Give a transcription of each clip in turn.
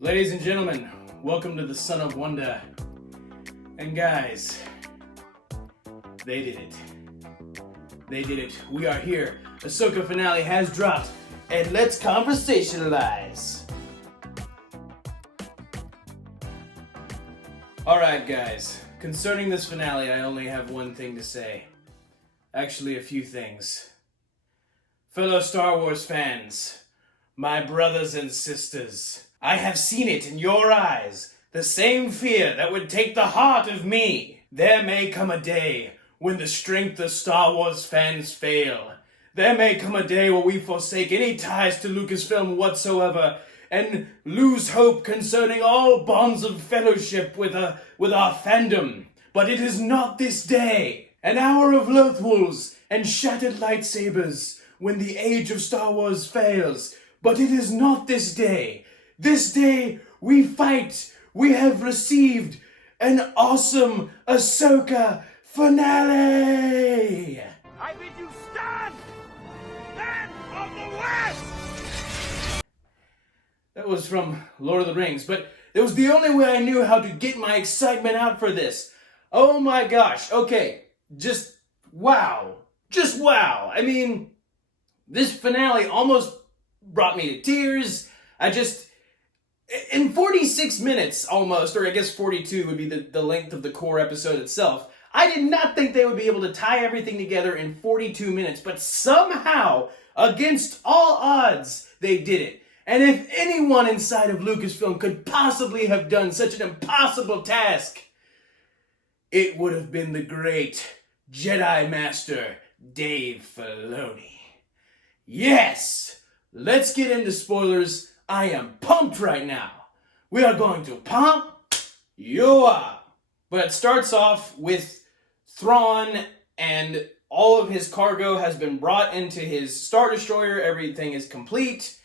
Ladies and gentlemen, welcome to the Son of Wonder. And guys, they did it. They did it. We are here. Ahsoka Finale has dropped, and let's conversationalize. Alright guys, concerning this finale, I only have one thing to say. Actually, a few things. Fellow Star Wars fans, my brothers and sisters, I have seen it in your eyes, the same fear that would take the heart of me. There may come a day when the strength of Star Wars fans fail. There may come a day where we forsake any ties to Lucasfilm whatsoever and lose hope concerning all bonds of fellowship with our fandom. But it is not this day. An hour of Lothwolves and shattered lightsabers when the age of Star Wars fails. But it is not this day. This day, we fight. We have received an awesome Ahsoka finale. I bid you stand! Man of the West! That was from Lord of the Rings, but it was the only way I knew how to get my excitement out for this. Oh my gosh, okay, just wow. Just wow. I mean, this finale almost brought me to tears. In 46 minutes almost, or I guess 42 would be the length of the core episode itself, I did not think they would be able to tie everything together in 42 minutes, but somehow, against all odds, they did it. And if anyone inside of Lucasfilm could possibly have done such an impossible task, it would have been the great Jedi Master Dave Filoni. Yes! Let's get into spoilers. I am pumped right now. We are going to pump you up. But it starts off with Thrawn, and all of his cargo has been brought into his Star Destroyer. Everything is complete.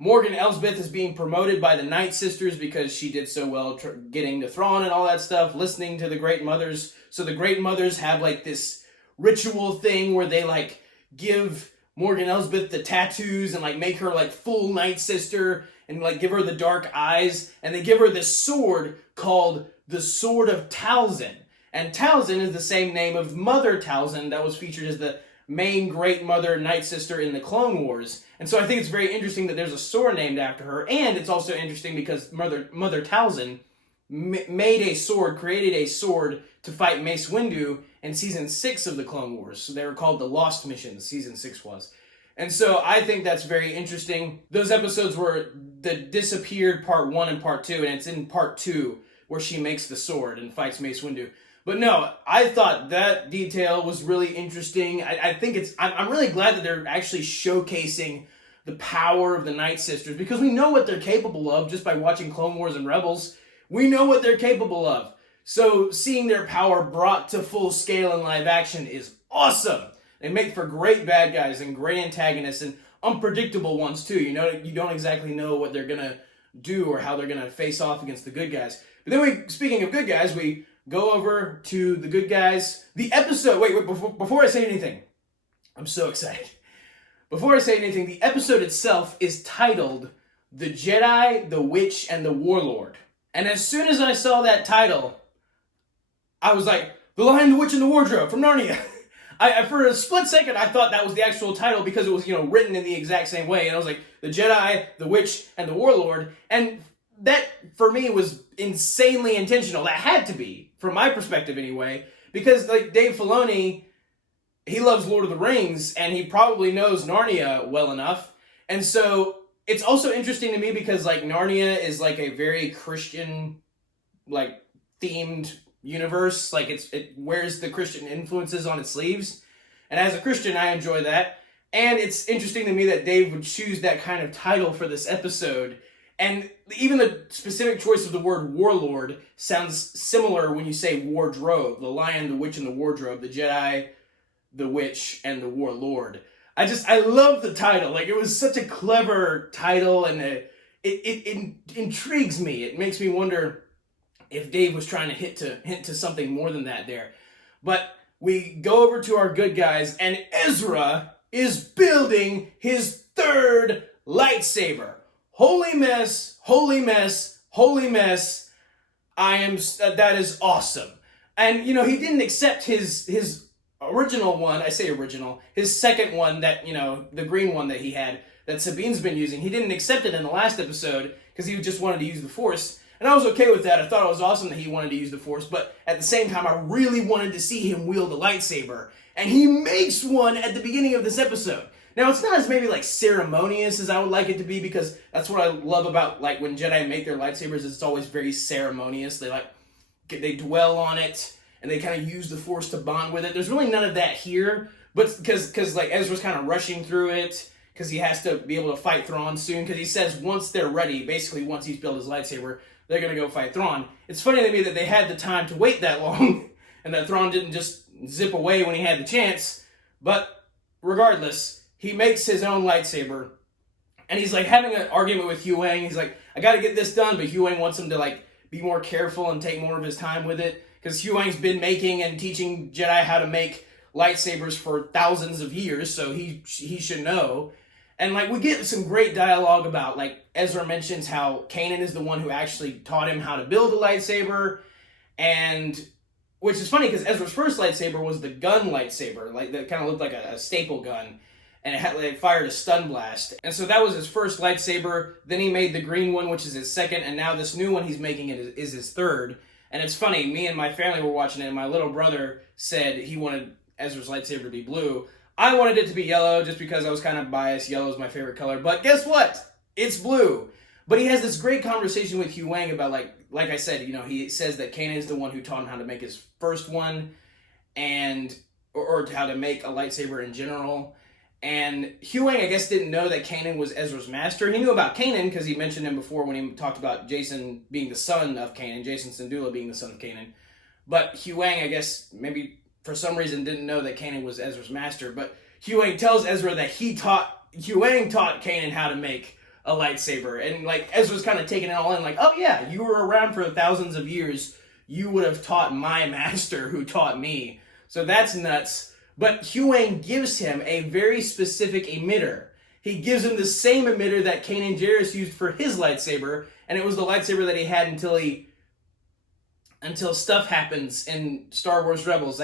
Morgan Elsbeth is being promoted by the Night Sisters because she did so well getting to Thrawn and all that stuff, listening to the Great Mothers. So the Great Mothers have like this ritual thing where they like give Morgan Elsbeth the tattoos and like make her like full Night Sister and like give her the dark eyes, and they give her this sword called the Sword of Talzin. And Talzin is the same name of Mother Talzin that was featured as the main Great Mother Night Sister in the Clone Wars. And so I think it's very interesting that there's a sword named after her, and it's also interesting because Mother Talzin created a sword to fight Mace Windu in Season 6 of the Clone Wars. So they were called the Lost Missions, Season 6 was. And so I think that's very interesting. Those episodes were the Disappeared Part 1 and Part 2, and it's in Part 2 where she makes the sword and fights Mace Windu. But no, I thought that detail was really interesting. I think I'm really glad that they're actually showcasing the power of the Night Sisters, because we know what they're capable of just by watching Clone Wars and Rebels. We know what they're capable of. So seeing their power brought to full scale in live action is awesome. They make for great bad guys and great antagonists and unpredictable ones too. You know, you don't exactly know what they're gonna do or how they're gonna face off against the good guys. But then speaking of good guys, we go over to the good guys. The episode, wait, before I say anything, I'm so excited. Before I say anything, the episode itself is titled The Jedi, the Witch, and the Warlord. And as soon as I saw that title, I was like, The Lion, the Witch, and the Wardrobe from Narnia. For a split second, I thought that was the actual title because it was, written in the exact same way. And I was like, The Jedi, the Witch, and the Warlord. And that, for me, was insanely intentional. That had to be, from my perspective anyway. Because, like, Dave Filoni, he loves Lord of the Rings, and he probably knows Narnia well enough. And so it's also interesting to me because, like, Narnia is, like, a very Christian, like, themed universe. Like, it wears the Christian influences on its sleeves. And as a Christian, I enjoy that. And it's interesting to me that Dave would choose that kind of title for this episode. And even the specific choice of the word warlord sounds similar when you say wardrobe. The Lion, the Witch, and the Wardrobe. The Jedi, the Witch, and the Warlord. I love the title. Like, it was such a clever title, and it intrigues me. It makes me wonder if Dave was trying to hint to something more than that there. But we go over to our good guys, and Ezra is building his third lightsaber. Holy mess, holy mess, that is awesome. And, you know, he didn't accept his original one, I say original, his second one that, you know, the green one that he had, that Sabine's been using. He didn't accept it in the last episode because he just wanted to use the Force. And I was okay with that. I thought it was awesome that he wanted to use the Force, but at the same time, I really wanted to see him wield a lightsaber. And he makes one at the beginning of this episode. Now, it's not as maybe like ceremonious as I would like it to be, because that's what I love about like when Jedi make their lightsabers, it's always very ceremonious. They dwell on it, and they kind of use the Force to bond with it. There's really none of that here, but because like Ezra's kind of rushing through it, because he has to be able to fight Thrawn soon, because he says once they're ready, basically once he's built his lightsaber, they're going to go fight Thrawn. It's funny to me that they had the time to wait that long, and that Thrawn didn't just zip away when he had the chance, but regardless, he makes his own lightsaber, and he's like having an argument with Huyang. He's like, I gotta get this done, but Huyang wants him to like be more careful and take more of his time with it, because Huyang's been making and teaching Jedi how to make lightsabers for thousands of years, so he should know. And like we get some great dialogue about, like, Ezra mentions how Kanan is the one who actually taught him how to build a lightsaber, and which is funny because Ezra's first lightsaber was the gun lightsaber, like that kind of looked like a staple gun, and it fired a stun blast. And so that was his first lightsaber. Then he made the green one, which is his second, and now this new one he's making is his third. And it's funny, me and my family were watching it, and my little brother said he wanted Ezra's lightsaber to be blue. I wanted it to be yellow just because I was kind of biased. Yellow is my favorite color. But guess what? It's blue. But he has this great conversation with Huyang about, like I said, you know, he says that Kanan is the one who taught him how to make his first one, and or how to make a lightsaber in general. And Huyang, I guess, didn't know that Kanan was Ezra's master. He knew about Kanan because he mentioned him before when he talked about Jason being the son of Kanan, Jason Syndulla being the son of Kanan. But Huyang, I guess, maybe for some reason didn't know that Kanan was Ezra's master. But Huyang tells Ezra that Huyang taught Kanan how to make a lightsaber. And like Ezra's kind of taking it all in, like, oh yeah, you were around for thousands of years. You would have taught my master who taught me. So that's nuts. But Huyang gives him a very specific emitter. He gives him the same emitter that Kanan Jarrus used for his lightsaber, and it was the lightsaber that he had until stuff happens in Star Wars Rebels.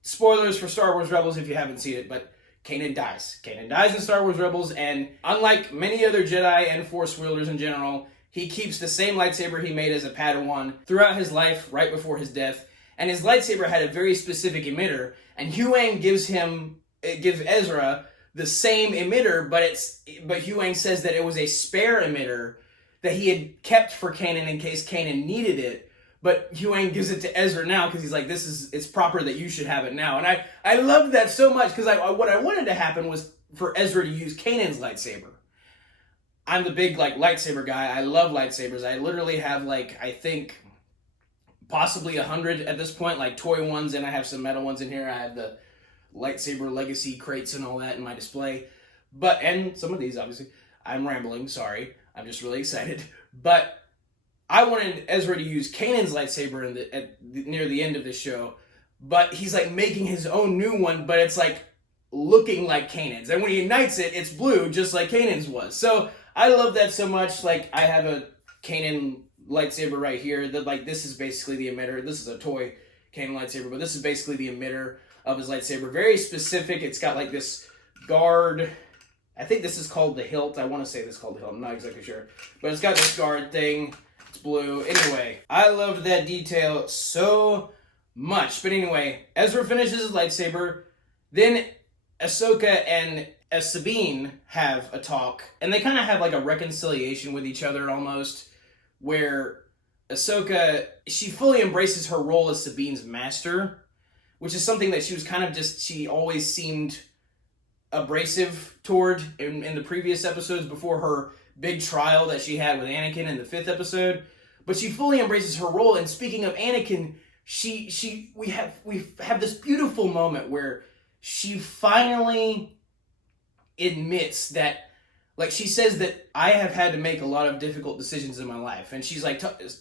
Spoilers for Star Wars Rebels if you haven't seen it, but Kanan dies. Kanan dies in Star Wars Rebels, and unlike many other Jedi and Force wielders in general, he keeps the same lightsaber he made as a Padawan throughout his life, right before his death. And his lightsaber had a very specific emitter, and Huyang gives Ezra the same emitter, but Huyang says that it was a spare emitter that he had kept for Kanan in case Kanan needed it. But Huyang gives it to Ezra now because he's like, it's proper that you should have it now. And I loved that so much because what I wanted to happen was for Ezra to use Kanan's lightsaber. I'm the big lightsaber guy. I love lightsabers. I literally have I think possibly 100 at this point, toy ones, and I have some metal ones in here. I have the lightsaber legacy crates and all that in my display. And some of these, obviously. I'm rambling, sorry. I'm just really excited. But I wanted Ezra to use Kanan's lightsaber near the end of the show, but he's making his own new one, but it's looking like Kanan's. And when he ignites it, it's blue, just like Kanan's was. So I love that so much. I have a Kanan lightsaber right here. This is basically the emitter. This is a toy Kanan lightsaber, but this is basically the emitter of his lightsaber. Very specific. It's got this guard. I think this is called the hilt. I want to say this is called the hilt. I'm not exactly sure. But it's got this guard thing. It's blue. Anyway, I loved that detail so much. But anyway, Ezra finishes his lightsaber. Then Ahsoka and Sabine have a talk. And they kind of have a reconciliation with each other almost. Where Ahsoka, she fully embraces her role as Sabine's master. Which is something that she was kind of she always seemed abrasive toward in the previous episodes before her big trial that she had with Anakin in the 5th episode. But she fully embraces her role. And speaking of Anakin, we have this beautiful moment where she finally admits that, she says that I have had to make a lot of difficult decisions in my life. And she's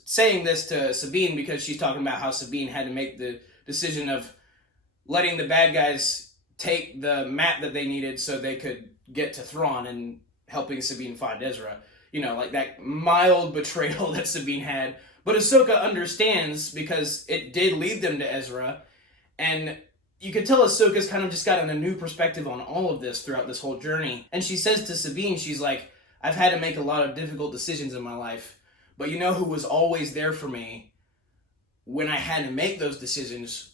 saying this to Sabine because she's talking about how Sabine had to make the decision of letting the bad guys take the map that they needed so they could get to Thrawn and helping Sabine find Ezra. like that mild betrayal that Sabine had. But Ahsoka understands because it did lead them to Ezra. And you can tell Ahsoka's kind of just gotten a new perspective on all of this throughout this whole journey. And she says to Sabine, she's like, I've had to make a lot of difficult decisions in my life. But you know who was always there for me when I had to make those decisions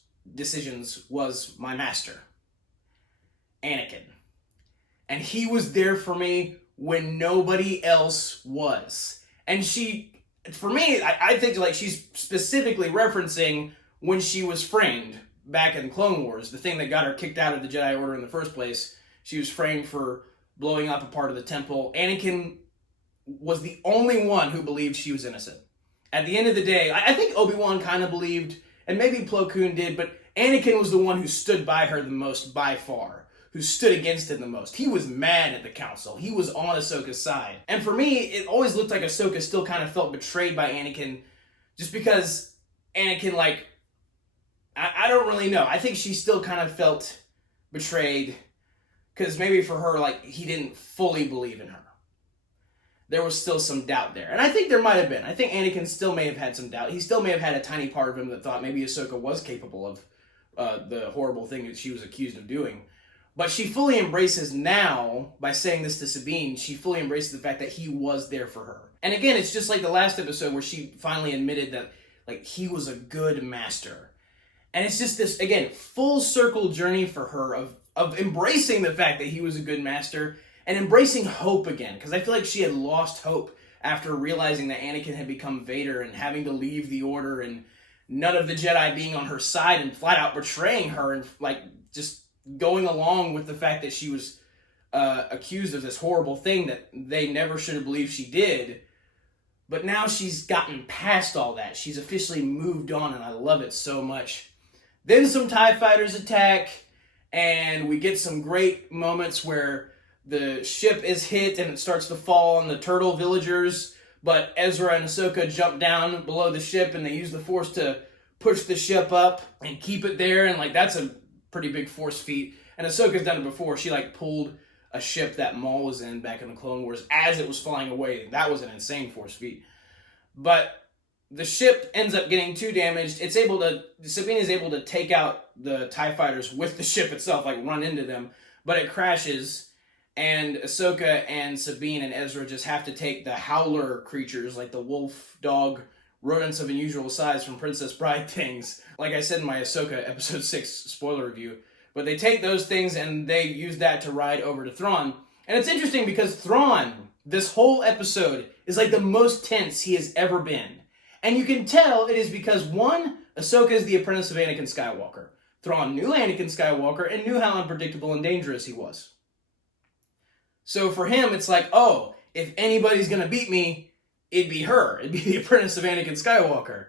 was my master, Anakin. And he was there for me when nobody else was. And for me, I think like she's specifically referencing when she was framed back in Clone Wars, the thing that got her kicked out of the Jedi Order in the first place. She was framed for blowing up a part of the temple. Anakin was the only one who believed she was innocent. At the end of the day, I think Obi-Wan kind of believed, and maybe Plo Koon did, but Anakin was the one who stood by her the most by far, who stood against it the most. He was mad at the council. He was on Ahsoka's side. And for me, it always looked like Ahsoka still kind of felt betrayed by Anakin, just because Anakin, like, I don't really know. I think she still kind of felt betrayed, because maybe for her, like, he didn't fully believe in her. There was still some doubt there. And I think there might have been. I think Anakin still may have had some doubt. He still may have had a tiny part of him that thought maybe Ahsoka was capable of the horrible thing that she was accused of doing. But she fully embraces now, by saying this to Sabine, she fully embraces the fact that he was there for her. And again, it's just like the last episode where she finally admitted that, like, he was a good master. And it's just this, again, full circle journey for her of embracing the fact that he was a good master and embracing hope again. Because I feel like she had lost hope after realizing that Anakin had become Vader and having to leave the Order and none of the Jedi being on her side and flat out betraying her and, like, just going along with the fact that she was accused of this horrible thing that they never should have believed she did. But now she's gotten past all that. She's officially moved on, and I love it so much. Then some TIE fighters attack, and we get some great moments where the ship is hit and it starts to fall on the turtle villagers, but Ezra and Ahsoka jump down below the ship and they use the Force to push the ship up and keep it there, and, like, that's a pretty big Force feat. And Ahsoka's done it before. She, like, pulled a ship that Maul was in back in the Clone Wars as it was flying away. That was an insane Force feat. But the ship ends up getting too damaged. Sabine is able to take out the TIE fighters with the ship itself, like run into them, but it crashes, and Ahsoka and Sabine and Ezra just have to take the howler creatures, like the wolf, dog, rodents of unusual size from Princess Bride things, like I said in my Ahsoka episode 6 spoiler review. But they take those things and they use that to ride over to Thrawn. And it's interesting because Thrawn, this whole episode, is like the most tense he has ever been. And you can tell it is because, one, Ahsoka is the apprentice of Anakin Skywalker. Thrawn knew Anakin Skywalker and knew how unpredictable and dangerous he was. So for him, it's like, oh, if anybody's going to beat me, it'd be her. It'd be the apprentice of Anakin Skywalker.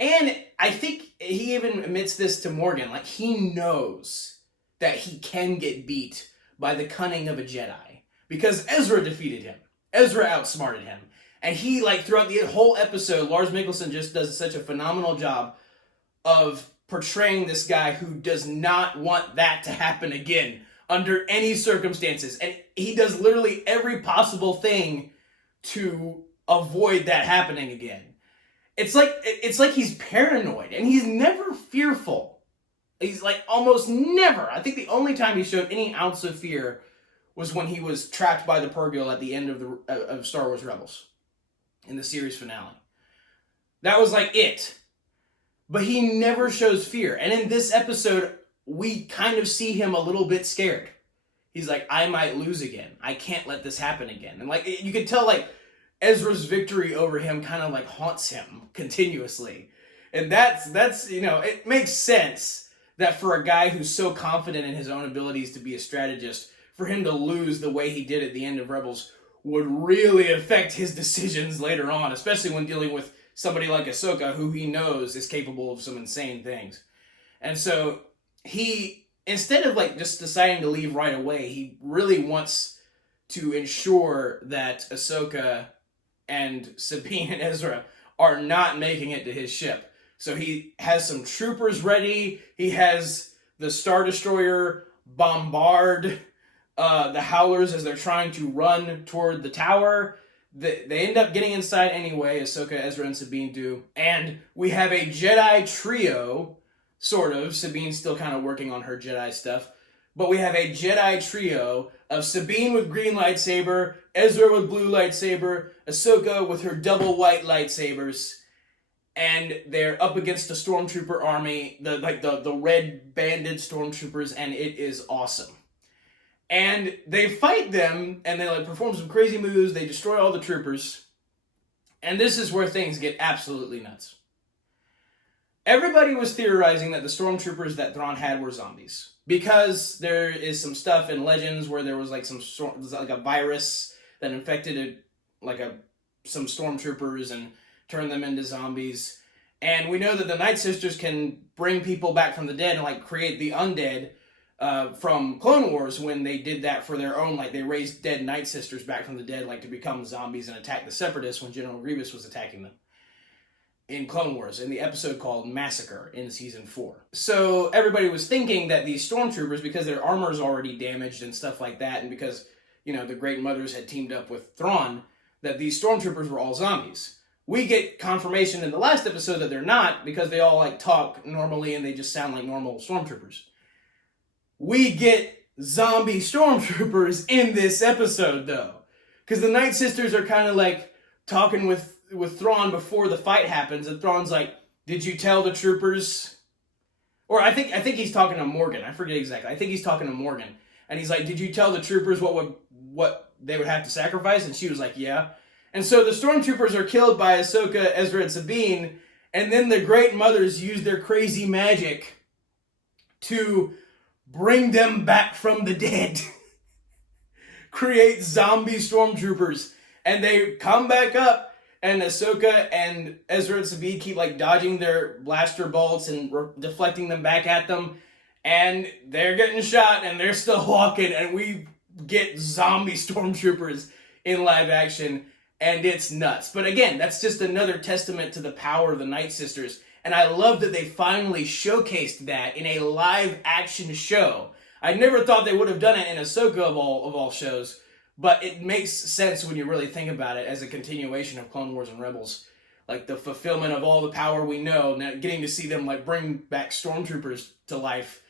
And I think he even admits this to Morgan. Like, he knows that he can get beat by the cunning of a Jedi. Because Ezra defeated him. Ezra outsmarted him. And he, like, throughout the whole episode, Lars Mikkelsen just does such a phenomenal job of portraying this guy who does not want that to happen again under any circumstances. And he does literally every possible thing to avoid that happening again. It's like he's paranoid, and he's never fearful. He's, like, almost never. I think the only time he showed any ounce of fear was when he was trapped by the Purrgil at the end of Star Wars Rebels, in the series finale. That was, like, it. But he never shows fear. And in this episode, we kind of see him a little bit scared. He's like, I might lose again. I can't let this happen again. And, like, you can tell, like, Ezra's victory over him kind of, like, haunts him continuously. And that's you know, it makes sense that for a guy who's so confident in his own abilities to be a strategist, for him to lose the way he did at the end of Rebels would really affect his decisions later on, especially when dealing with somebody like Ahsoka, who he knows is capable of some insane things. And so he, instead of, like, just deciding to leave right away, he really wants to ensure that Ahsoka and Sabine and Ezra are not making it to his ship. So he has some troopers ready. He has the Star Destroyer bombard the Howlers as they're trying to run toward the tower. They end up getting inside anyway. Ahsoka, Ezra, and Sabine do. And we have a Jedi trio, sort of. Sabine's still kind of working on her Jedi stuff. But we have a Jedi trio of Sabine with green lightsaber, Ezra with blue lightsaber, Ahsoka with her double white lightsabers, and they're up against a stormtrooper army, the red banded stormtroopers, and it is awesome. And they fight them, and they perform some crazy moves. They destroy all the troopers, and this is where things get absolutely nuts. Everybody was theorizing that the stormtroopers that Thrawn had were zombies, because there is some stuff in Legends where there was a virus that infected some stormtroopers and turned them into zombies. And we know that the Night Sisters can bring people back from the dead and create the undead from Clone Wars, when they did that for their own, they raised dead Night Sisters back from the dead to become zombies and attack the Separatists when General Grievous was attacking them in Clone Wars, in the episode called Massacre in Season 4. So everybody was thinking that these stormtroopers, because their armor is already damaged and stuff like that, and because, the Great Mothers had teamed up with Thrawn, that these stormtroopers were all zombies. We get confirmation in the last episode that they're not, because they all talk normally and they just sound like normal stormtroopers. We get zombie stormtroopers in this episode, though, because the Night Sisters are kind of talking with Thrawn before the fight happens, and Thrawn's like, "Did you tell the troopers?" Or I think he's talking to Morgan. I forget exactly. I think he's talking to Morgan, and he's like, "Did you tell the troopers what they would have to sacrifice?" And she was like, "Yeah." And so the stormtroopers are killed by Ahsoka, Ezra, and Sabine, and then the Great Mothers use their crazy magic to bring them back from the dead. Create zombie stormtroopers, and they come back up. And Ahsoka and Ezra and Sabine keep dodging their blaster bolts and deflecting them back at them. And they're getting shot and they're still walking. And we get zombie stormtroopers in live action. And it's nuts. But again, that's just another testament to the power of the Night Sisters. And I love that they finally showcased that in a live action show. I never thought they would have done it in Ahsoka of all shows. But it makes sense when you really think about it as a continuation of Clone Wars and Rebels. The fulfillment of all the power we know, now getting to see them bring back stormtroopers to life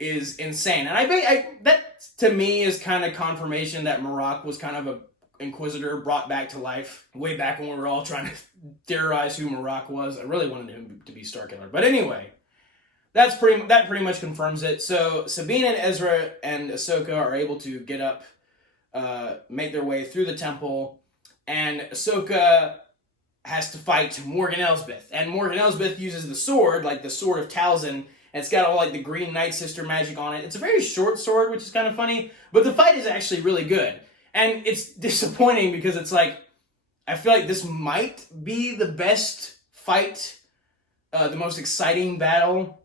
is insane. And that to me is kind of confirmation that Marok was kind of a Inquisitor brought back to life way back when we were all trying to theorize who Marok was. I really wanted him to be Starkiller. But anyway, that pretty much confirms it. So Sabine and Ezra and Ahsoka are able to get up, make their way through the temple, and Ahsoka has to fight Morgan Elsbeth. And Morgan Elsbeth uses the sword, the sword of Talzin, and it's got all the green Night Sister magic on it. It's a very short sword, which is kind of funny, but the fight is actually really good. And it's disappointing because it's I feel like this might be the best fight, the most exciting battle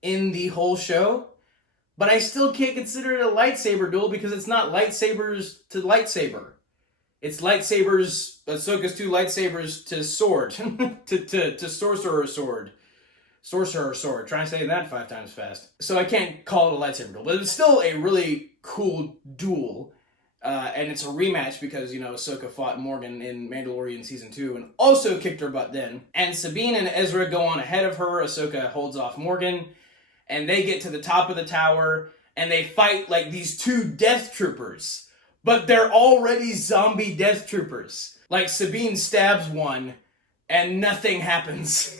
in the whole show. But I still can't consider it a lightsaber duel because it's not lightsabers to lightsaber. It's lightsabers, Ahsoka's two lightsabers to sword. to sorcerer sword. Sorcerer sword. Try and say that 5 times fast. So I can't call it a lightsaber duel. But it's still a really cool duel. And it's a rematch because, Ahsoka fought Morgan in Mandalorian Season 2 and also kicked her butt then. And Sabine and Ezra go on ahead of her. Ahsoka holds off Morgan. And they get to the top of the tower, and they fight these 2 Death Troopers. But they're already zombie Death Troopers. Sabine stabs one, and nothing happens.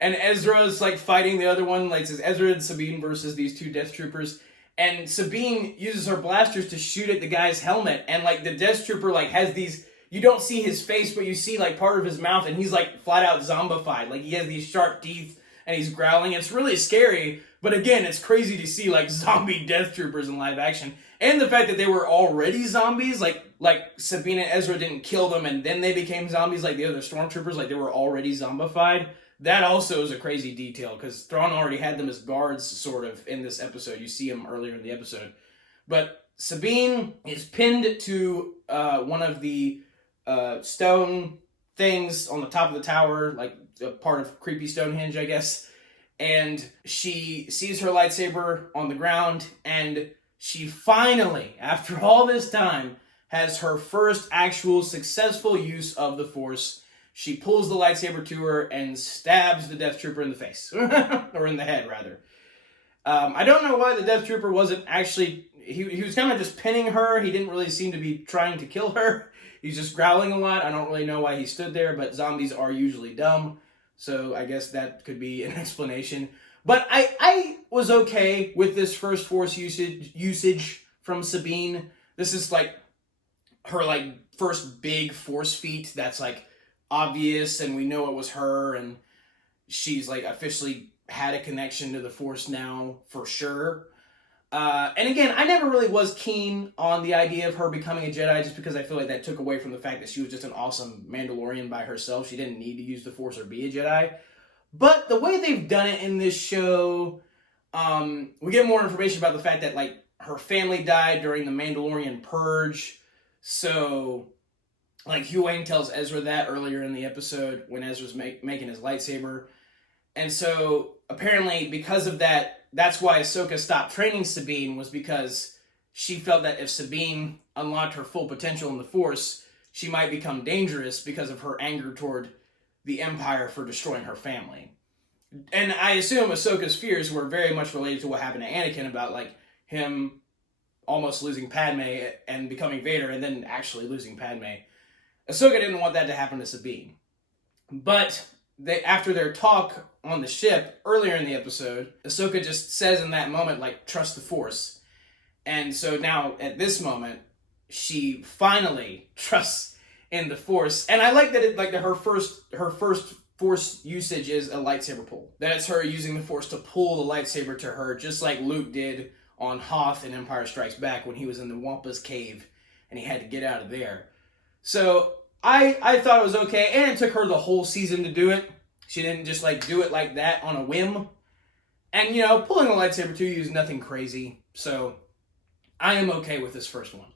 And Ezra's fighting the other one. It's Ezra and Sabine versus these 2 Death Troopers. And Sabine uses her blasters to shoot at the guy's helmet. And the Death Trooper has these... You don't see his face, but you see part of his mouth, and he's flat out zombified. He has these sharp teeth. And he's growling. It's really scary, but again, it's crazy to see zombie Death Troopers in live action, and the fact that they were already zombies, like Sabine and Ezra didn't kill them, and then they became zombies like the other stormtroopers, they were already zombified. That also is a crazy detail because Thrawn already had them as guards, sort of, in this episode. You see them earlier in the episode, but Sabine is pinned to one of the stone things on the top of the tower, a part of creepy Stonehenge, I guess. And she sees her lightsaber on the ground, and she finally, after all this time, has her first actual successful use of the Force. She pulls the lightsaber to her and stabs the Death Trooper in the face. Or in the head, rather. I don't know why the Death Trooper wasn't actually... He was kind of just pinning her. He didn't really seem to be trying to kill her. He's just growling a lot. I don't really know why he stood there, but zombies are usually dumb. So I guess that could be an explanation. But I was okay with this first Force usage from Sabine. This is like her first big Force feat that's like obvious and we know it was her and she's like officially had a connection to the Force now for sure. And again, I never really was keen on the idea of her becoming a Jedi just because I feel like that took away from the fact that she was just an awesome Mandalorian by herself. She didn't need to use the Force or be a Jedi. But the way they've done it in this show, we get more information about the fact that like her family died during the Mandalorian Purge. So like Huyang tells Ezra that earlier in the episode when Ezra's making his lightsaber. And so apparently because of that, that's why Ahsoka stopped training Sabine, was because she felt that if Sabine unlocked her full potential in the Force, she might become dangerous because of her anger toward the Empire for destroying her family. And I assume Ahsoka's fears were very much related to what happened to Anakin about like him almost losing Padme and becoming Vader and then actually losing Padme. Ahsoka didn't want that to happen to Sabine. But after their talk on the ship earlier in the episode, Ahsoka just says in that moment, like, trust the Force. And so now, at this moment, she finally trusts in the Force. And I like that her first Force usage is a lightsaber pull. That it's her using the Force to pull the lightsaber to her, just like Luke did on Hoth in Empire Strikes Back when he was in the Wampa's cave and he had to get out of there. So I thought it was okay, and it took her the whole season to do it. She didn't just like do it like that on a whim. And pulling a lightsaber to you is nothing crazy. So I am okay with this first one.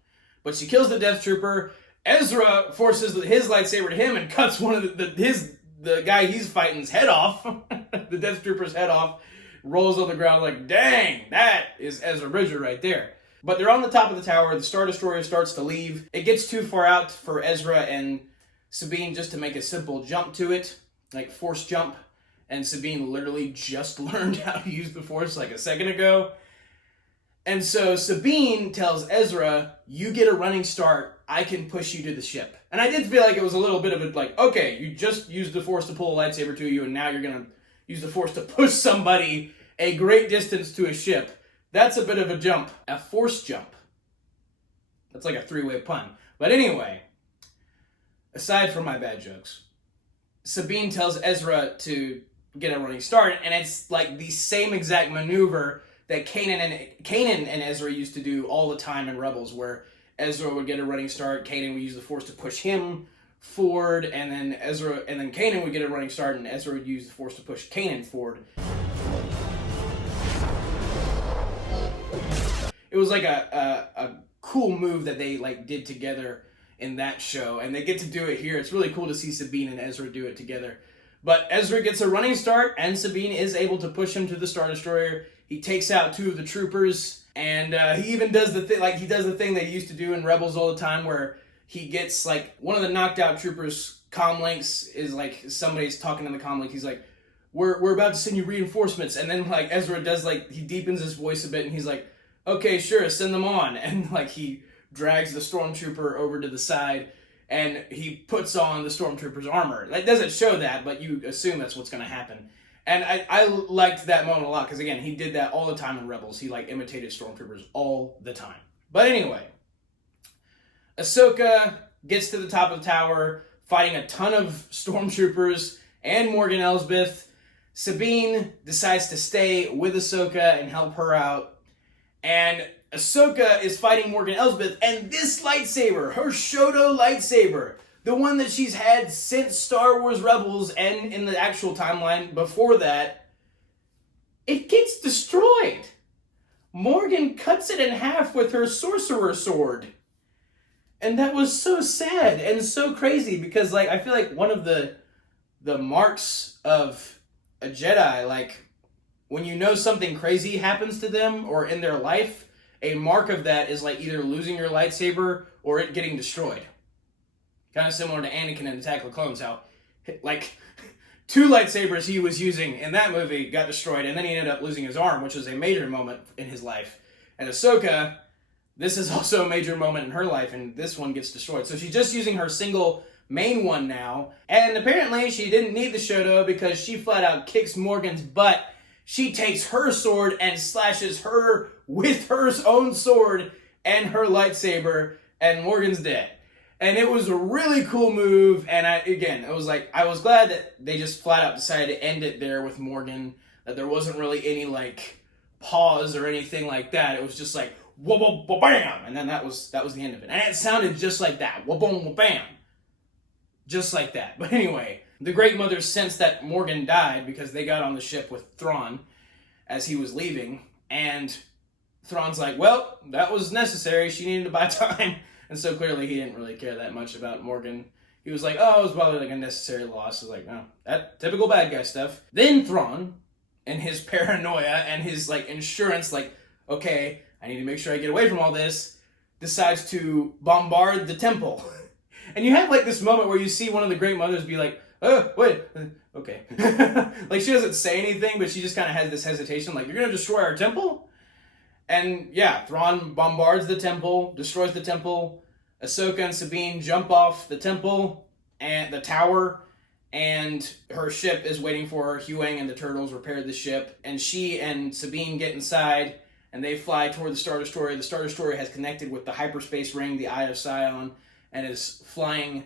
But she kills the Death Trooper. Ezra forces his lightsaber to him and cuts one of the guy he's fighting's head off. The Death Trooper's head off. Rolls on the ground like, dang, that is Ezra Bridger right there. But they're on the top of the tower. The Star Destroyer starts to leave. It gets too far out for Ezra and Sabine just to make a simple jump to it. Like Force jump. And Sabine literally just learned how to use the Force like a second ago. And so Sabine tells Ezra, you get a running start, I can push you to the ship. And I did feel like it was a little bit of a like, okay, you just used the Force to pull a lightsaber to you, and now you're going to use the Force to push somebody a great distance to a ship. That's a bit of a jump. A Force jump. That's like a three-way pun. But anyway, aside from my bad jokes, Sabine tells Ezra to get a running start, and it's like the same exact maneuver that Kanan and Ezra used to do all the time in Rebels, where Ezra would get a running start, Kanan would use the Force to push him forward, and then Kanan would get a running start, and Ezra would use the Force to push Kanan forward. It was like a cool move that they like did together in that show, and they get to do it here. It's really cool to see Sabine and Ezra do it together. But Ezra gets a running start, and Sabine is able to push him to the Star Destroyer. He takes out two of the troopers, and he even does the thing that he used to do in Rebels all the time, where he gets like one of the knocked out troopers' comm links is like somebody's talking in the comm link. He's like, "We're about to send you reinforcements," and then like Ezra does like he deepens his voice a bit, and he's like, "Okay, sure, send them on," and like he drags the stormtrooper over to the side, and he puts on the stormtrooper's armor. That doesn't show that, but you assume that's what's going to happen. And I liked that moment a lot, because again, he did that all the time in Rebels. He like imitated stormtroopers all the time. But anyway, Ahsoka gets to the top of the tower, fighting a ton of stormtroopers and Morgan Elsbeth. Sabine decides to stay with Ahsoka and help her out. And Ahsoka is fighting Morgan Elsbeth, and this lightsaber, her Shoto lightsaber, the one that she's had since Star Wars Rebels and in the actual timeline before that, it gets destroyed. Morgan cuts it in half with her sorcerer sword. And that was so sad and so crazy, because like I feel like one of the marks of a Jedi, like when you know something crazy happens to them or in their life, a mark of that is like either losing your lightsaber or it getting destroyed. Kind of similar to Anakin in Attack of the Clones, how, like, 2 lightsabers he was using in that movie got destroyed, and then he ended up losing his arm, which was a major moment in his life. And Ahsoka, this is also a major moment in her life, and this one gets destroyed. So she's just using her single main one now, and apparently she didn't need the Shoto because she flat out kicks Morgan's butt. She takes her sword and slashes her with her own sword and her lightsaber, and Morgan's dead. And it was a really cool move, and I was glad that they just flat out decided to end it there with Morgan, that there wasn't really any, like, pause or anything like that. It was just like, whoa, whoa, whoa, bam! And then that was the end of it. And it sounded just like that. Whoa, boom, whoa, bam! Just like that. But anyway, the Great Mother sensed that Morgan died because they got on the ship with Thrawn as he was leaving, and Thrawn's like, well, that was necessary. She needed to buy time. And so clearly he didn't really care that much about Morgan. He was like, oh, it was probably like a necessary loss. I was like, no, that typical bad guy stuff. Then Thrawn, and his paranoia and his, like, insurance, like, okay, I need to make sure I get away from all this, decides to bombard the temple. And you have, like, this moment where you see one of the Great Mothers be like, oh, wait, okay. Like, she doesn't say anything, but she just kind of has this hesitation, like, you're going to destroy our temple? And, yeah, Thrawn bombards the temple, destroys the temple. Ahsoka and Sabine jump off the temple and the tower, and her ship is waiting for her. Huyang and the turtles repair the ship, and she and Sabine get inside, and they fly toward the Star Destroyer. The Star Destroyer has connected with the hyperspace ring, the Eye of Sion, and is flying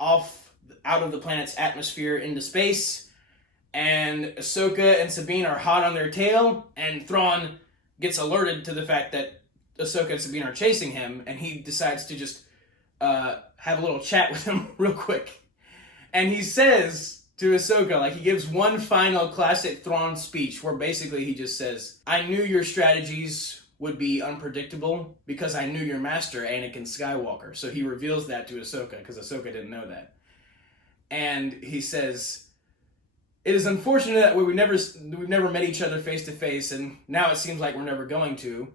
off out of the planet's atmosphere into space. And Ahsoka and Sabine are hot on their tail, and Thrawn gets alerted to the fact that Ahsoka and Sabine are chasing him, and he decides to just have a little chat with him real quick. And he says to Ahsoka, like, he gives one final classic Thrawn speech where basically he just says, I knew your strategies would be unpredictable because I knew your master, Anakin Skywalker. So he reveals that to Ahsoka because Ahsoka didn't know that. And he says, it is unfortunate that we've never met each other face to face, and now it seems like we're never going to.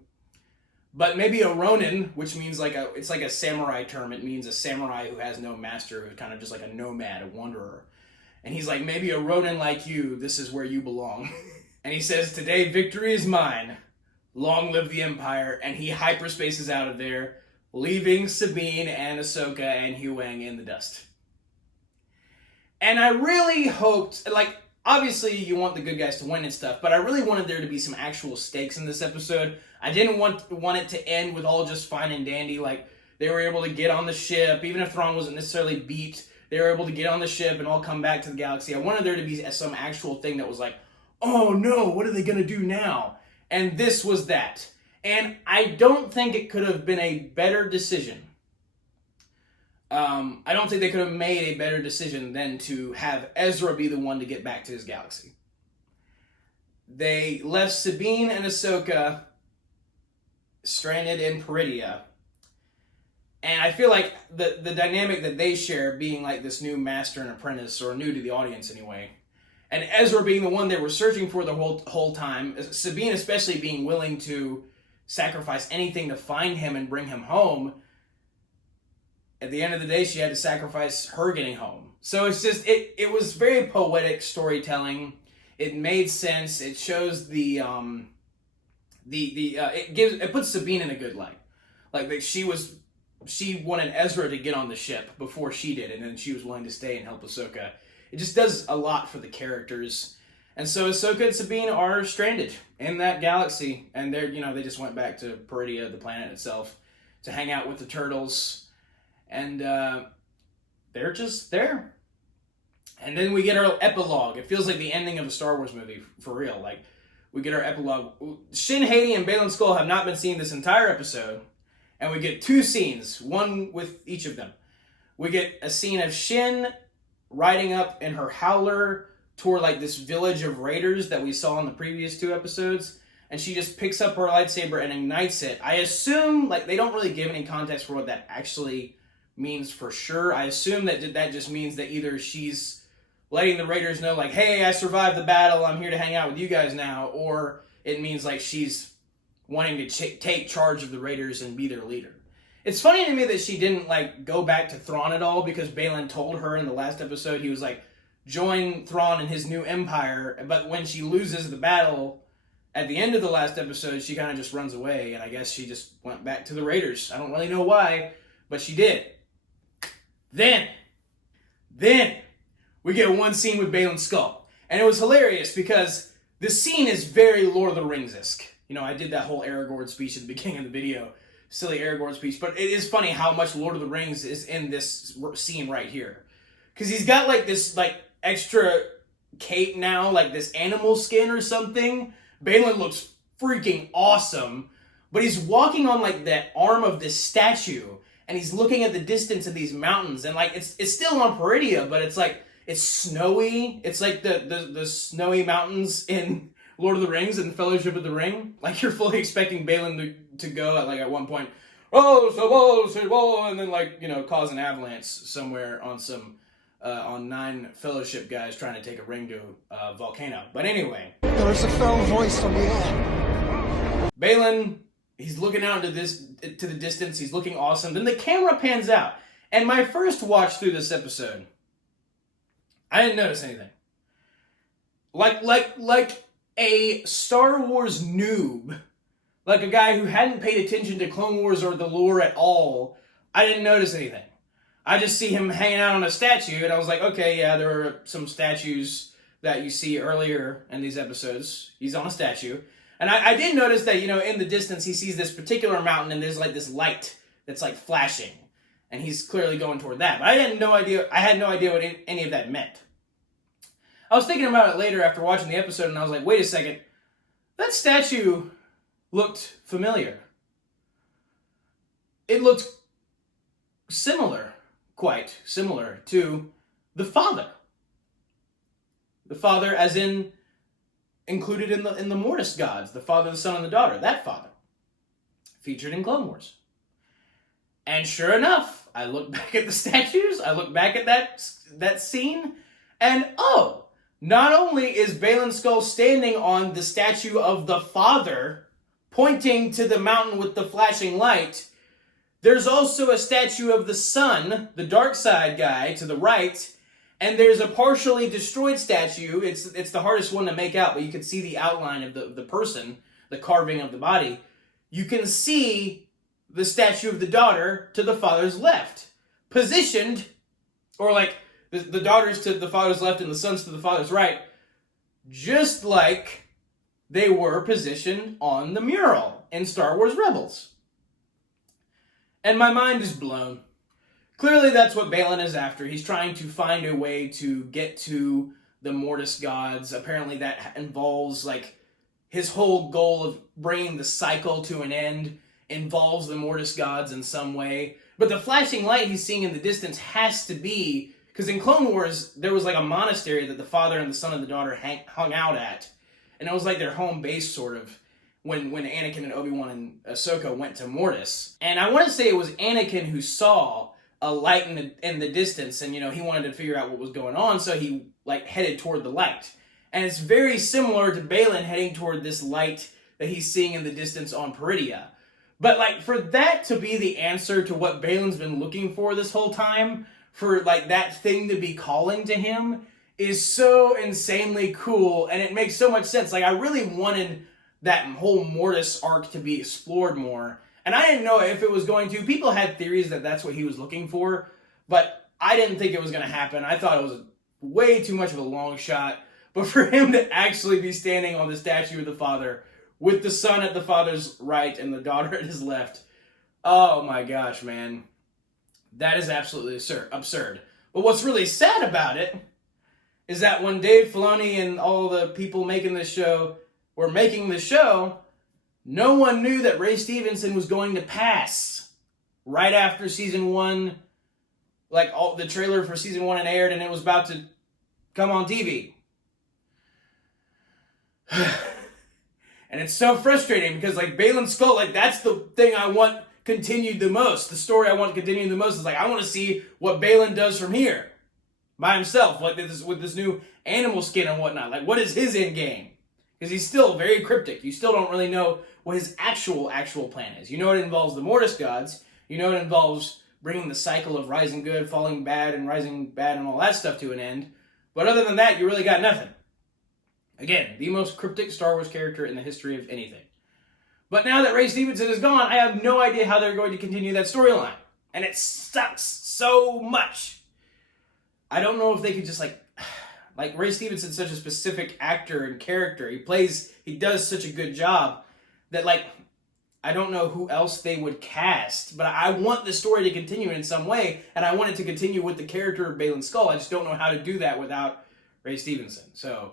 But maybe a Ronin, which means it's like a samurai term. It means a samurai who has no master, who's kind of just like a nomad, a wanderer. And he's like, maybe a Ronin like you, this is where you belong. And he says, today victory is mine. Long live the Empire. And he hyperspaces out of there, leaving Sabine and Ahsoka and Huyang in the dust. And I really hoped, like, obviously you want the good guys to win and stuff, but I really wanted there to be some actual stakes in this episode. I didn't want it to end with all just fine and dandy, like they were able to get on the ship, even if Thrawn wasn't necessarily beat, they were able to get on the ship and all come back to the galaxy. I wanted there to be some actual thing that was like, oh no, what are they going to do now? And this was that. And I don't think it could have been a better decision. I don't think they could have made a better decision than to have Ezra be the one to get back to his galaxy. They left Sabine and Ahsoka stranded in Peridea. And I feel like the dynamic that they share, being like this new master and apprentice, or new to the audience anyway, and Ezra being the one they were searching for the whole time, Sabine especially being willing to sacrifice anything to find him and bring him home, at the end of the day, she had to sacrifice her getting home. So it's just, it was very poetic storytelling. It made sense. It shows it puts Sabine in a good light. Like she wanted Ezra to get on the ship before she did, and then she was willing to stay and help Ahsoka. It just does a lot for the characters. And so Ahsoka and Sabine are stranded in that galaxy, and they just went back to Peridea, the planet itself, to hang out with the turtles. And they're just there. And then we get our epilogue. It feels like the ending of a Star Wars movie, for real. Like, we get our epilogue. Shin Hati and Baylan Skoll have not been seen this entire episode. And we get 2 scenes, one with each of them. We get a scene of Shin riding up in her howler toward, like, this village of raiders that we saw in the previous 2 episodes. And she just picks up her lightsaber and ignites it. I assume, like, they don't really give any context for what that actually means for sure. I assume that just means that either she's letting the raiders know, like, hey, I survived the battle, I'm here to hang out with you guys now, or it means like she's wanting to take charge of the raiders and be their leader. It's funny to me that she didn't, like, go back to Thrawn at all, because Baylan told her in the last episode, he was like, join Thrawn in his new empire, but when she loses the battle at the end of the last episode, she kind of just runs away, and I guess she just went back to the Raiders. I don't really know why, but she did. Then, we get one scene with Baylan Skoll, and it was hilarious, because this scene is very Lord of the Rings-esque. You know, I did that whole Aragorn speech at the beginning of the video, silly Aragorn speech, but it is funny how much Lord of the Rings is in this scene right here. Because he's got, like, this, like, extra cape now, like this animal skin or something. Baylan looks freaking awesome, but he's walking on, like, that arm of this statue, and he's looking at the distance of these mountains, and, like, it's still on Peridia, but it's, like, it's snowy. It's like the snowy mountains in Lord of the Rings and Fellowship of the Ring. Like, you're fully expecting Baylan to go at one point, and then, like, you know, cause an avalanche somewhere on some on 9 Fellowship guys trying to take a ring to a volcano. But anyway, there is a fell voice on the air. Baylan, he's looking out into to the distance. He's looking awesome. Then the camera pans out, and my first watch through this episode, I didn't notice anything. Like a Star Wars noob, like a guy who hadn't paid attention to Clone Wars or the lore at all, I didn't notice anything. I just see him hanging out on a statue, and I was like, okay, yeah, there are some statues that you see earlier in these episodes. He's on a statue. And I did notice that, you know, in the distance, he sees this particular mountain, and there's, like, this light that's, like, flashing. And he's clearly going toward that. But I had no idea what any of that meant. I was thinking about it later after watching the episode, and I was like, wait a second. That statue looked familiar. It looked similar, quite similar, to the Father. The Father as in included in the Mortis gods. The Father, the Son, and the Daughter. That Father. Featured in Clone Wars. And sure enough, I look back at the statues, I look back at that scene, and not only is Baylan Skoll standing on the statue of the Father, pointing to the mountain with the flashing light, there's also a statue of the Son, the dark side guy, to the right, and there's a partially destroyed statue. It's the hardest one to make out, but you can see the outline of the person, the carving of the body. You can see the statue of the daughter to the Father's left, positioned, or like the daughter's to the Father's left and the son's to the Father's right, just like they were positioned on the mural in Star Wars Rebels. And my mind is blown. Clearly that's what Baylan is after. He's trying to find a way to get to the Mortis gods. Apparently that involves, like, his whole goal of bringing the cycle to an end involves the Mortis gods in some way. But the flashing light he's seeing in the distance has to be, because in Clone Wars, there was like a monastery that the Father and the Son and the Daughter hung out at. And it was like their home base, sort of, when Anakin and Obi-Wan and Ahsoka went to Mortis. And I want to say it was Anakin who saw a light in the distance, and, you know, he wanted to figure out what was going on, so he, like, headed toward the light. And it's very similar to Baylan heading toward this light that he's seeing in the distance on Peridia. But, like, for that to be the answer to what Baylan's been looking for this whole time, for, like, that thing to be calling to him, is so insanely cool, and it makes so much sense. Like, I really wanted that whole Mortis arc to be explored more, and I didn't know if it was going to. People had theories that that's what he was looking for, but I didn't think it was going to happen. I thought it was way too much of a long shot, but for him to actually be standing on the statue of the Father, with the Son at the Father's right and the Daughter at his left, oh my gosh, man. That is absolutely absurd. But what's really sad about it is that when Dave Filoni and all the people making this show were making the show, no one knew that Ray Stevenson was going to pass right after season 1, like all the trailer for season 1 had aired and it was about to come on TV. And it's so frustrating because, like, Baylan Skoll, like, that's the thing I want continued the most. The story I want continued the most is, like, I want to see what Baylan does from here by himself, like with this new animal skin and whatnot. Like, what is his end game? Because he's still very cryptic. You still don't really know what his actual plan is. You know it involves the Mortis gods. You know it involves bringing the cycle of rising good, falling bad, and rising bad and all that stuff to an end. But other than that, you really got nothing. Again, the most cryptic Star Wars character in the history of anything. But now that Ray Stevenson is gone, I have no idea how they're going to continue that storyline. And it sucks so much. I don't know if they could just like Ray Stevenson's such a specific actor and character. He does such a good job that I don't know who else they would cast, but I want the story to continue in some way, and I want it to continue with the character of Baylan Skoll. I just don't know how to do that without Ray Stevenson. So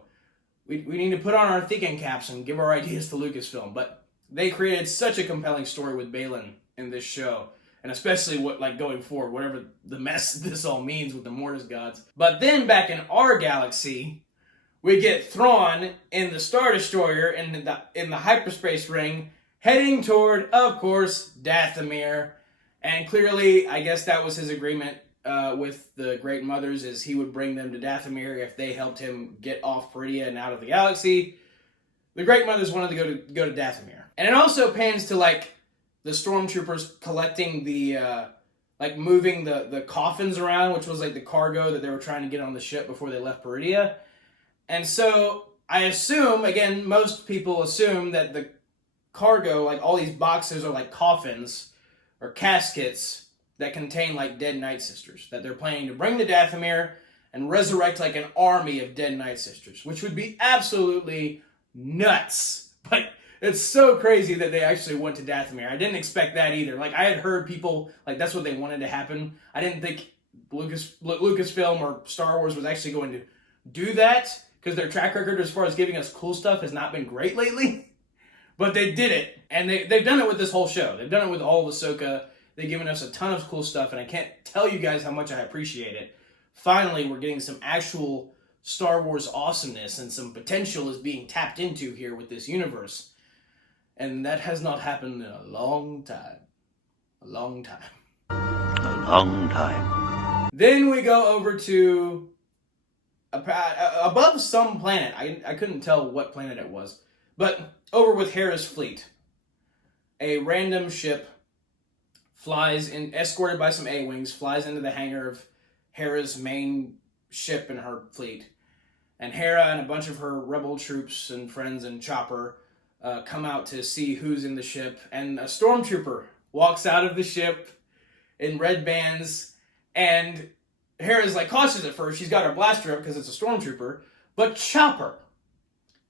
we need to put on our thinking caps and give our ideas to Lucasfilm. But they created such a compelling story with Baylan in this show, and especially going forward, whatever the mess this all means with the Mortis gods. But then back in our galaxy, we get Thrawn in the Star Destroyer in the hyperspace ring, heading toward, of course, Dathomir. And clearly, I guess that was his agreement with the Great Mothers, is he would bring them to Dathomir if they helped him get off Peridea and out of the galaxy. The Great Mothers wanted to go to Dathomir. And it also pans to, the stormtroopers collecting the, moving the coffins around, which was, the cargo that they were trying to get on the ship before they left Peridea. And so, I assume, again, most people assume that the cargo, all these boxes are coffins or caskets that contain dead Night Sisters that they're planning to bring to Dathomir and resurrect an army of dead Night Sisters, which would be absolutely nuts. But it's so crazy that they actually went to Dathomir. I didn't expect that either. I had heard people that's what they wanted to happen. I didn't think Lucasfilm or Star Wars was actually going to do that, because their track record as far as giving us cool stuff has not been great lately. But they did it, and they've done it with this whole show. They've done it with all of Ahsoka. They've given us a ton of cool stuff, and I can't tell you guys how much I appreciate it. Finally, we're getting some actual Star Wars awesomeness, and some potential is being tapped into here with this universe. And that has not happened in a long time. A long time. A long time. Then we go over to above some planet. I couldn't tell what planet it was. But over with Hera's fleet, a random ship flies in, escorted by some A-Wings, flies into the hangar of Hera's main ship in her fleet. And Hera and a bunch of her rebel troops and friends and Chopper come out to see who's in the ship. And a stormtrooper walks out of the ship in red bands. And Hera's cautious at first. She's got her blaster up because it's a stormtrooper. But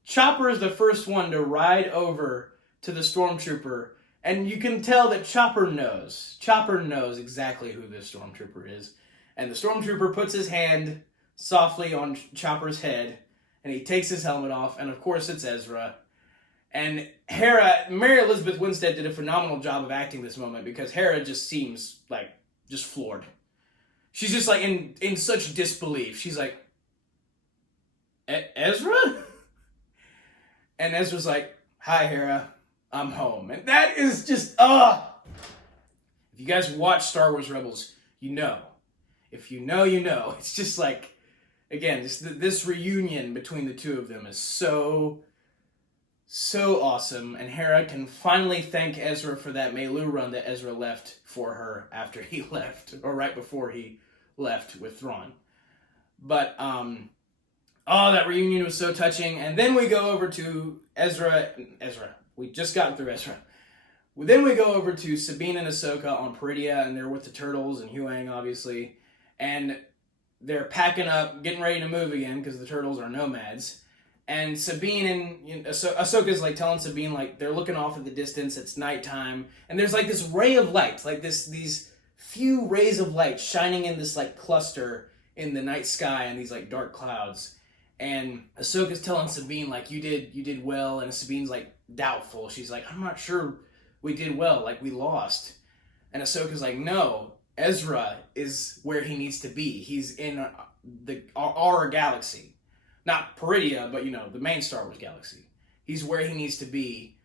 Chopper is the first one to ride over to the stormtrooper, and you can tell that Chopper knows. Chopper knows exactly who this stormtrooper is. And the stormtrooper puts his hand softly on Chopper's head, and he takes his helmet off, and of course it's Ezra. And Hera, Mary Elizabeth Winstead did a phenomenal job of acting this moment, because Hera just seems just floored. She's just in such disbelief. She's like, Ezra? And Ezra's like, hi, Hera, I'm home. And that is just, If you guys watch Star Wars Rebels, you know. If you know, you know. It's just again, this reunion between the two of them is so awesome. And Hera can finally thank Ezra for that Melu run that Ezra left for her after he left, or right before he left with Thrawn. But, that reunion was so touching. And then we go over to Ezra. We just got through Ezra. Then we go over to Sabine and Ahsoka on Peridea, and they're with the turtles and Huyang, obviously. And they're packing up, getting ready to move again, because the turtles are nomads. And Sabine and Ahsoka's telling Sabine, they're looking off at the distance, it's nighttime. And there's this ray of light, these few rays of light shining in this cluster in the night sky, and these dark clouds. And Ahsoka's telling Sabine, you did well, and Sabine's doubtful. She's like, I'm not sure we did well, we lost. And Ahsoka's like, no, Ezra is where he needs to be. He's in our galaxy. Not Peridea, but the main Star Wars galaxy. He's where he needs to be,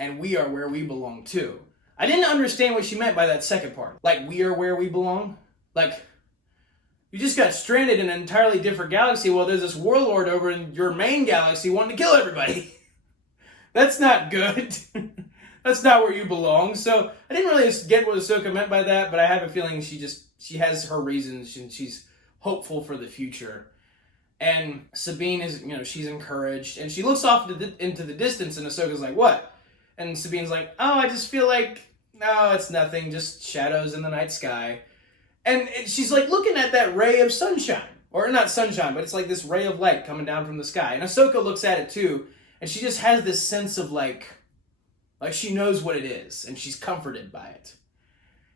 and we are where we belong too. I didn't understand what she meant by that second part. We are where we belong? You just got stranded in an entirely different galaxy while there's this warlord over in your main galaxy wanting to kill everybody. That's not good. That's not where you belong. So I didn't really get what Ahsoka meant by that, but I have a feeling she has her reasons and she's hopeful for the future. And Sabine is, she's encouraged, and she looks off into the distance, and Ahsoka's like, what? And Sabine's like, oh, I just feel like, no, it's nothing, just shadows in the night sky. And she's like looking at that ray of sunshine. Or not sunshine, but it's like this ray of light coming down from the sky. And Ahsoka looks at it too, and she just has this sense of like she knows what it is, and she's comforted by it.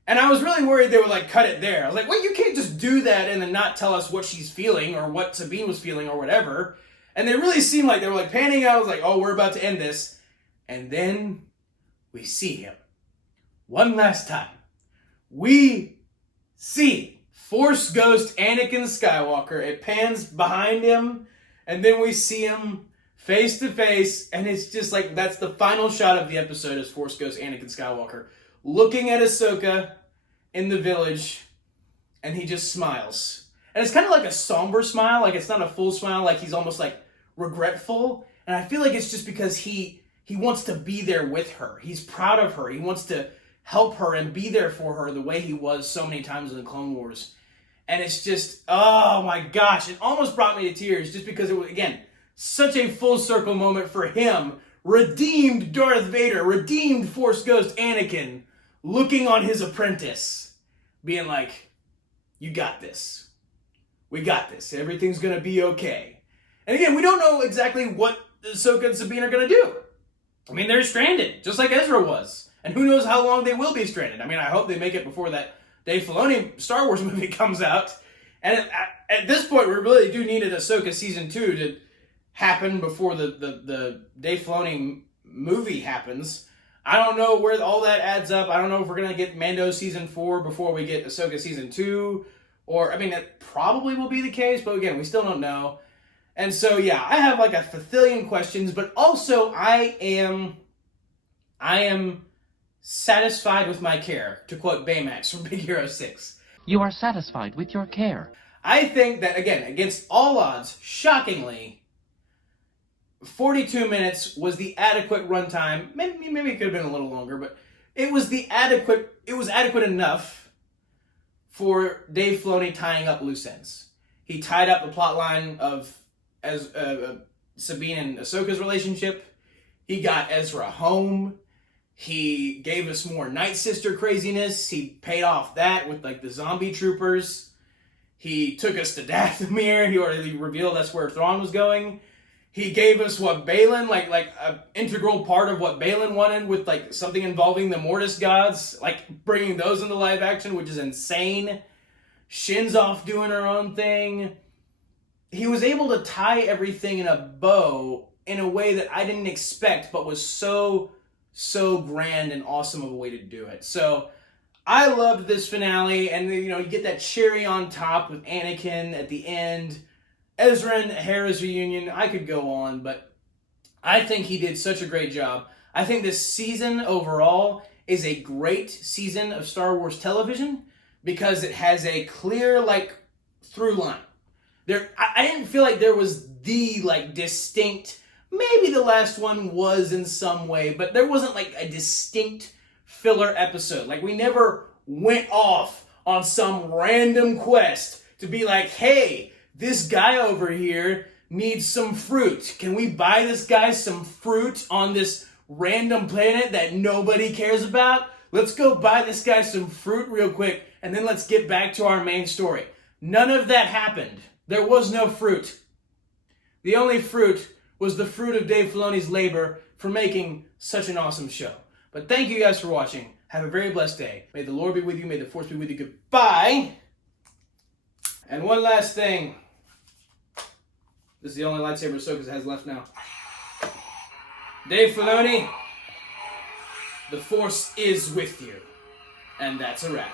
And I was really worried they would like cut it there. I was like, wait, you can't just do that and then not tell us what she's feeling or what Sabine was feeling or whatever. And they really seemed like they were like panning out. I was like, oh, we're about to end this. And then we see him. One last time. We see Force Ghost Anakin Skywalker. It pans behind him, and then we see him face to face, and it's just like, that's the final shot of the episode is Force Ghost Anakin Skywalker looking at Ahsoka in the village, and he just smiles. And it's kind of like a somber smile, like it's not a full smile, like he's almost like regretful. And I feel like it's just because he wants to be there with her. He's proud of her. He wants to help her and be there for her the way he was so many times in the Clone Wars. And it's just, oh my gosh, it almost brought me to tears just because it was, again, such a full circle moment for him. Redeemed Darth Vader, redeemed Force Ghost Anakin, looking on his apprentice, being like, you got this. We got this. Everything's going to be okay. And again, we don't know exactly what Ahsoka and Sabine are going to do. I mean, they're stranded, just like Ezra was. And who knows how long they will be stranded. I mean, I hope they make it before that Dave Filoni Star Wars movie comes out. And at this point, we really do need an Ahsoka Season 2 to happen before the Dave Filoni movie happens. I don't know where all that adds up. I don't know if we're going to get Mando Season 4 before we get Ahsoka Season 2. Or, I mean, that probably will be the case, but again, we still don't know. And so, yeah, I have like a bazillion questions, but also I am satisfied with my care, to quote Baymax from Big Hero 6. You are satisfied with your care. I think that, again, against all odds, shockingly, 42 minutes was the adequate runtime. Maybe it could have been a little longer, but it was adequate enough for Dave Filoni tying up loose ends. He tied up the plot line of Sabine and Ahsoka's relationship. He got Ezra home. He gave us more Night Sister craziness. He paid off that with like the zombie troopers. He took us to Dathomir. He already revealed that's where Thrawn was going. He gave us what Balin, like an integral part of what Balin wanted with like something involving the Mortis gods, like bringing those into live action, which is insane. Shin's off doing her own thing. He was able to tie everything in a bow in a way that I didn't expect, but was so grand and awesome of a way to do it. So I loved this finale, and you get that cherry on top with Anakin at the end. Ezra and Hera's reunion, I could go on, but I think he did such a great job. I think this season overall is a great season of Star Wars television because it has a clear, through line. I didn't feel like there was the, distinct, maybe the last one was in some way, but there wasn't, a distinct filler episode. We never went off on some random quest to be like, hey, this guy over here needs some fruit. Can we buy this guy some fruit on this random planet that nobody cares about? Let's go buy this guy some fruit real quick, and then let's get back to our main story. None of that happened. There was no fruit. The only fruit was the fruit of Dave Filoni's labor for making such an awesome show. But thank you guys for watching. Have a very blessed day. May the Lord be with you. May the Force be with you. Goodbye. And one last thing. This is the only lightsaber Ahsoka has left now. Dave Filoni, the Force is with you. And that's a wrap.